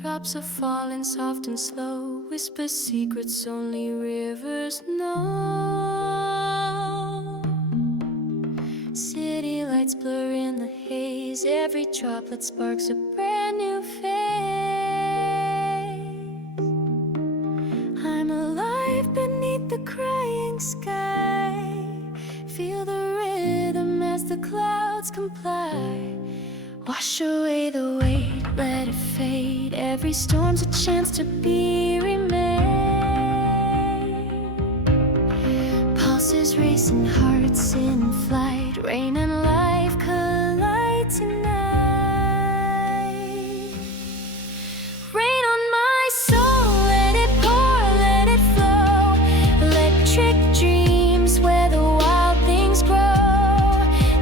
Drops are falling soft and slow, whisper secrets only rivers know. City lights blur in the haze, every droplet sparks a brand new phase. I'm alive beneath the crying sky, feel the rhythm as the clouds comply. Wash away the weight, let it fade. Every storm's a chance to be remade. Pulses racing, hearts in flight. Rain and life collide tonight. Rain on my soul, let it pour, let it flow. Electric dreams where the wild things grow.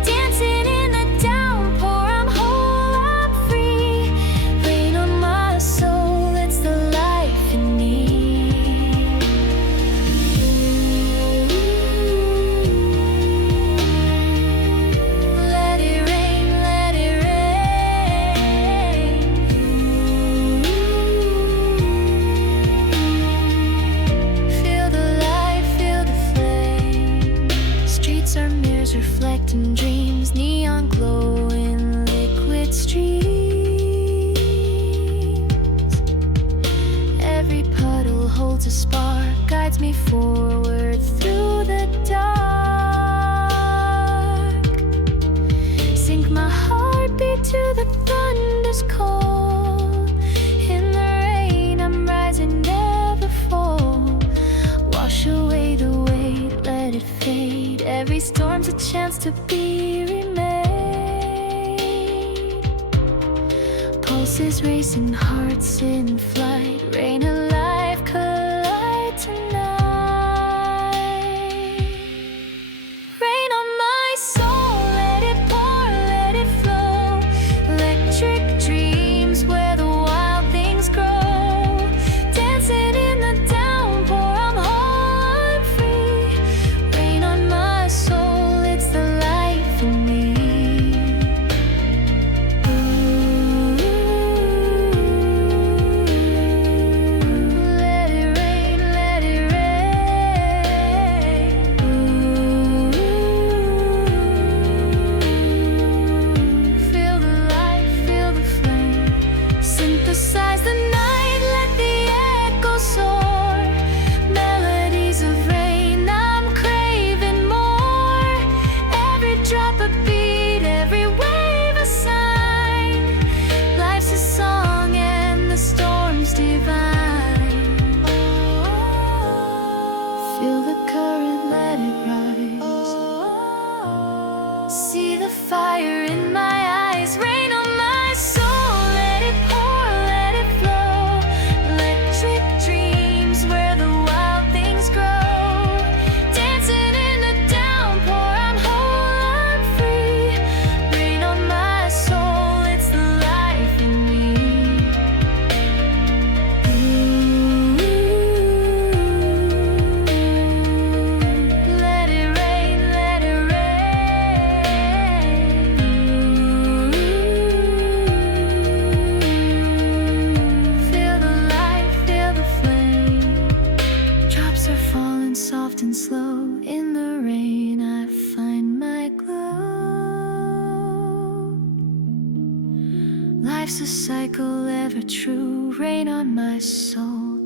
Dancing in the downpour, I'm whole, I'm free. Rain on my soul, it's the life in me. Let it rain, let it rain. Feel the light, feel the flame. Streets are mirrors reflecting dreams, neon glow in liquid streams. Every puddle holds a spark, guides me forward through the dark. Sync my heartbeat to the thunder's call. In the rain, I'm rising, never fall. Wash away the weight, let it fade. Every storm's a chance to be remade. Pulses racing, hearts in flight. Rain and life collide tonight. Rain on my soul, let it pour, let it flow. Electric dreams where the wild things grow. Dancing in the downpour, I'm whole, I'm free. Rain on my soul, it's the life in me. Let it rain, let it rain. Feel the light, feel the flame. Synthesize the night, let the echo soar. Melodies of rain, I'm craving more. Every drop a beat, every wave a sign. Life's a song and the storm's divine. Feel the current, let it rise. See the fire in my eyes. Rain on my soul, let it pour, let it flow. Electric dreams where the wild things grow. Dancing in the downpour, I'm whole, I'm free. Rain on my soul, it's the life in me. Let it rain, let it rain. Feel the light, feel the flame. Drops are falling soft and slow. In the rain, I find my glow. Life's a cycle ever true. Rain on my soul,